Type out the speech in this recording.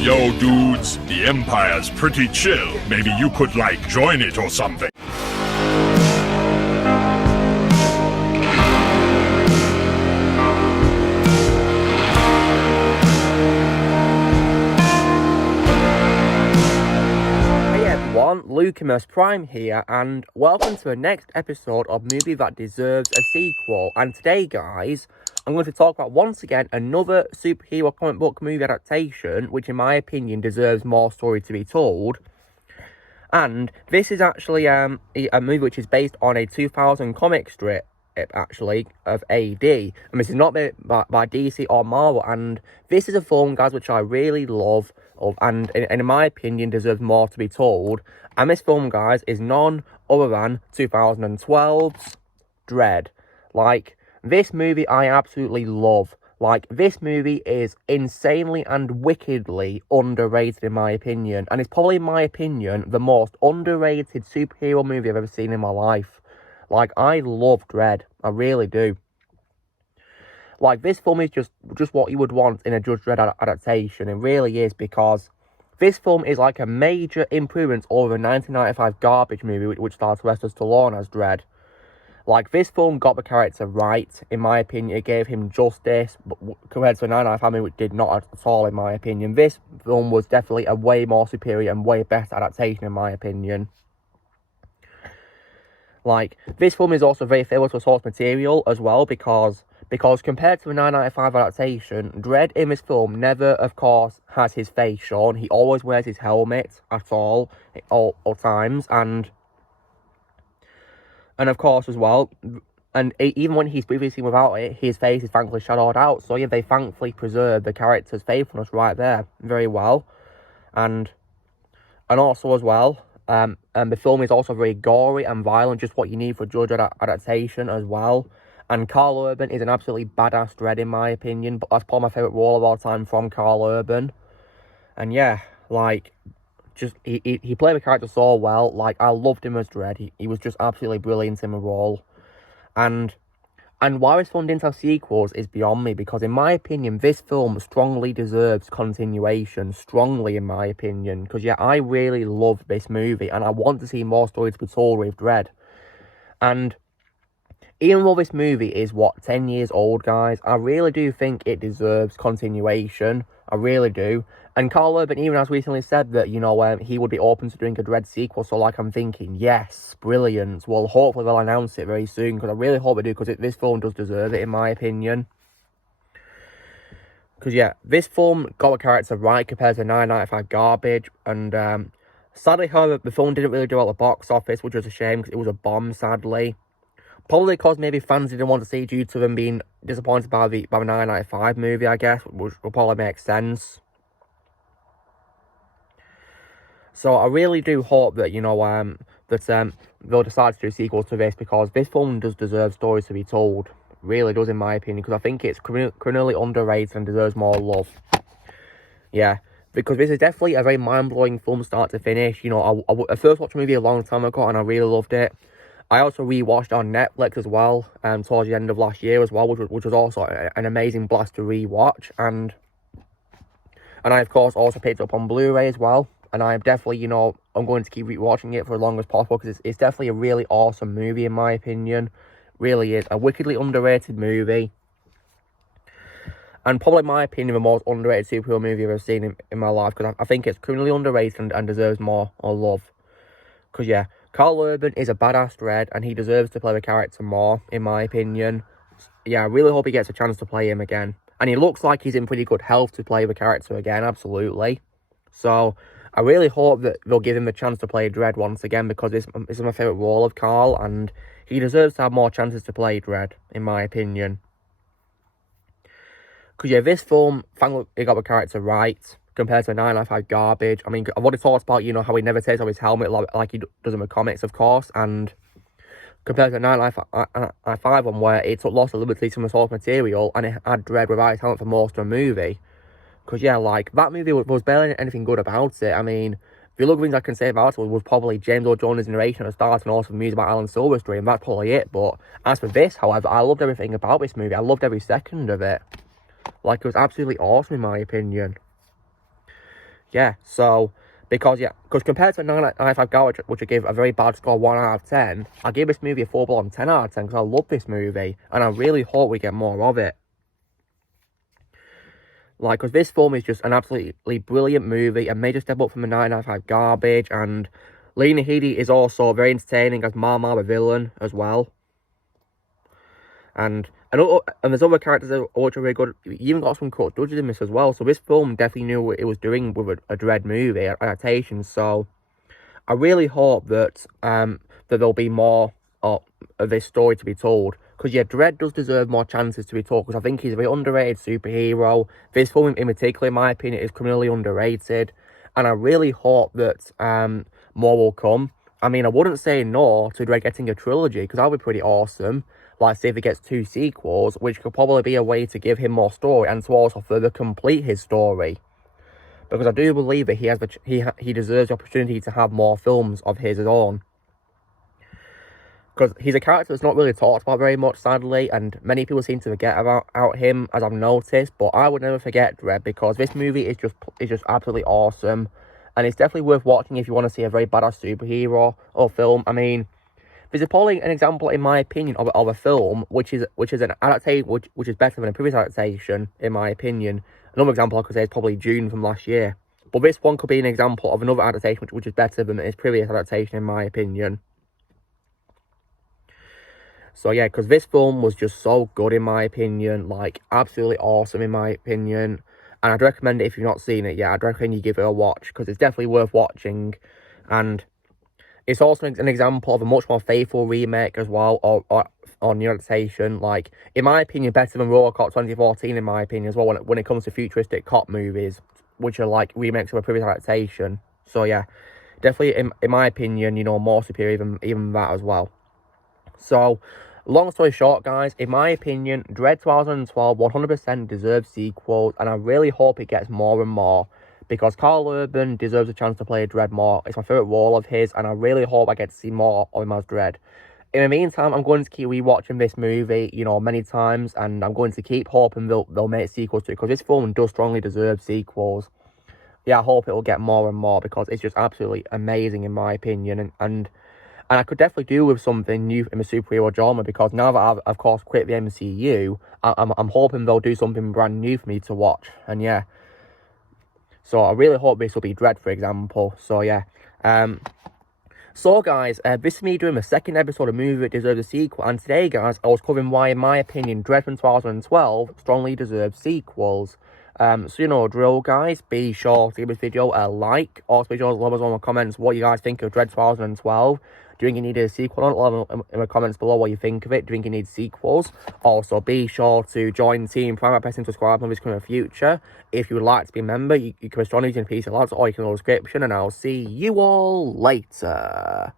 Yo, dudes, the Empire's pretty chill. Maybe you could, join it or something. Lucimus Prime here, and welcome to the next episode of Movie That Deserves a Sequel. And today, guys, I'm going to talk about, once again, another superhero comic book movie adaptation, which in my opinion deserves more story to be told. And this is actually a movie which is based on a 2000 comic strip, actually, of AD. And this is not by DC or Marvel, and this is a film, guys, which I really love, and in my opinion deserves more to be told. And this film, guys, is none other than 2012's Dredd. This movie I absolutely love. This movie is insanely and wickedly underrated in my opinion, and it's probably, in my opinion, the most underrated superhero movie I've ever seen in my life. I love Dredd. I really do. This film is just what you would want in a Judge Dredd adaptation. It really is, because this film is a major improvement over the 1995 garbage movie which stars Sylvester Stallone as Dredd. This film got the character right, in my opinion. It gave him justice, but compared to the 1995 movie, which did not at all, in my opinion. This film was definitely a way more superior and way better adaptation, in my opinion. This film is also very faithful to source material as well, because compared to the 1995 adaptation, Dredd in this film never, of course, has his face shown. He always wears his helmet at all times, and of course, as well, and even when he's briefly seen without it, his face is thankfully shadowed out. So yeah, they thankfully preserved the character's faithfulness right there very well, and also as well, the film is also very gory and violent, just what you need for Judge adaptation as well. And Carl Urban is an absolutely badass Dredd, in my opinion, but that's probably my favourite role of all time from Carl Urban. And yeah, he played the character so well. I loved him as Dredd. He was just absolutely brilliant in the role. And why this film didn't have sequels is beyond me, because in my opinion, this film strongly deserves continuation. Strongly, in my opinion. Because yeah, I really love this movie, and I want to see more stories to be told with Dredd. And even though this movie is, 10 years old, guys, I really do think it deserves continuation. I really do. And Carl Urban even has recently said that, he would be open to doing a Dredd sequel. So, I'm thinking, yes, brilliant. Well, hopefully they'll announce it very soon, because I really hope they do, because this film does deserve it, in my opinion. Because, yeah, this film got the character right compared to 1995 garbage. And, sadly, however, the film didn't really do well at the box office, which was a shame, because it was a bomb, sadly. Probably because maybe fans didn't want to see, due to them being disappointed by the 1995 movie, I guess, which will probably make sense. So I really do hope that, they'll decide to do sequels to this, because this film does deserve stories to be told. Really does, in my opinion, because I think it's criminally underrated and deserves more love. Yeah, because this is definitely a very mind-blowing film start to finish. I first watched the movie a long time ago, and I really loved it. I also rewatched on Netflix as well, towards the end of last year as well, which was also an amazing blast to rewatch. And I, of course, also picked it up on Blu-ray as well. And I am definitely, I'm going to keep rewatching it for as long as possible, because it's definitely a really awesome movie, in my opinion. Really is. A wickedly underrated movie. And probably, in my opinion, the most underrated superhero movie I've ever seen in my life, because I think it's criminally underrated and deserves more love. Because, yeah, Carl Urban is a badass Dredd, and he deserves to play the character more, in my opinion. Yeah, I really hope he gets a chance to play him again. And he looks like he's in pretty good health to play the character again, absolutely. So I really hope that they'll give him the chance to play Dredd once again, because this is my favourite role of Carl, and he deserves to have more chances to play Dredd, in my opinion. Because, yeah, this film, thankfully, he got the character right, compared to 1995 garbage. I mean, I've already talked about, how he never takes off his helmet like he does in the comics, of course, and compared to 1995 one, where it took lots of liberties from the source material, and it had Dredd without his helmet for most of the movie. Because, yeah, that movie was barely anything good about it. I mean, the other things I can say about it was probably James Earl Jones' narration at the start, and also the music about Alan Silverstream. That's probably it. But as for this, however, I loved everything about this movie. I loved every second of it. It was absolutely awesome, in my opinion. yeah, so, because compared to 995 Garbage, which I give a very bad score, 1 out of 10, I give this movie a full-blown 10 out of 10, because I love this movie, and I really hope we get more of it. Like, because this film is just an absolutely brilliant movie, a major step up from the 995 Garbage, and Lena Headey is also very entertaining as Mama the villain as well. And there's other characters that are also really good. You even got some cut judges in this as well. So this film definitely knew what it was doing with a Dredd movie adaptation. So I really hope that that there'll be more of this story to be told. Because yeah, Dredd does deserve more chances to be told. Because I think he's a very underrated superhero. This film in particular, in my opinion, is criminally underrated. And I really hope that more will come. I mean, I wouldn't say no to Dredd getting a trilogy, because that would be pretty awesome. Like, say if he gets 2 sequels, which could probably be a way to give him more story and to also further complete his story. Because I do believe that he deserves the opportunity to have more films of his own. Because he's a character that's not really talked about very much, sadly, and many people seem to forget about him, as I've noticed. But I would never forget Dredd, because this movie is just absolutely awesome, and it's definitely worth watching if you want to see a very badass superhero or film. I mean, this is probably an example, in my opinion, of a film which is an adaptation which is better than a previous adaptation, in my opinion. Another example I could say is probably June from last year. But this one could be an example of another adaptation which is better than its previous adaptation, in my opinion. So yeah, because this film was just so good, in my opinion, like absolutely awesome, in my opinion. And I'd recommend it if you've not seen it yet. I'd recommend you give it a watch, because it's definitely worth watching. And it's also an example of a much more faithful remake as well, or new adaptation. Like, in my opinion, better than RoboCop 2014, in my opinion, as well, when it comes to futuristic cop movies, which are like remakes of a previous adaptation. So yeah, definitely, in my opinion, you know, more superior even that as well. So, long story short, guys, in my opinion, Dredd 2012 100% deserves sequels, and I really hope it gets more and more, because Karl Urban deserves a chance to play Dredd more. It's my favourite role of his, and I really hope I get to see more of him as Dredd. In the meantime, I'm going to keep rewatching this movie, you know, many times, and I'm going to keep hoping they'll make sequels to it, because this film does strongly deserve sequels. Yeah, I hope it will get more and more, because it's just absolutely amazing, in my opinion, and I could definitely do with something new in the superhero genre, because now that I've, of course, quit the MCU, I'm hoping they'll do something brand new for me to watch. And yeah, so I really hope this will be Dredd, for example. So yeah, so guys, this is me doing the second episode of Movie That Deserves a Sequel, and today, guys, I was covering why, in my opinion, Dredd from 2012 strongly deserves sequels. So you know drill, guys. Be sure to give this video a like. Also be sure to leave us on the comments what you guys think of Dredd 2012. Do you think it needed a sequel? Let me in the comments below what you think of it. Do you think it needs sequels? Also, be sure to join the team Prime by pressing subscribe on this coming future. If you would like to be a member, you can respond using a piece of lads, or you can go in the description, and I'll see you all later.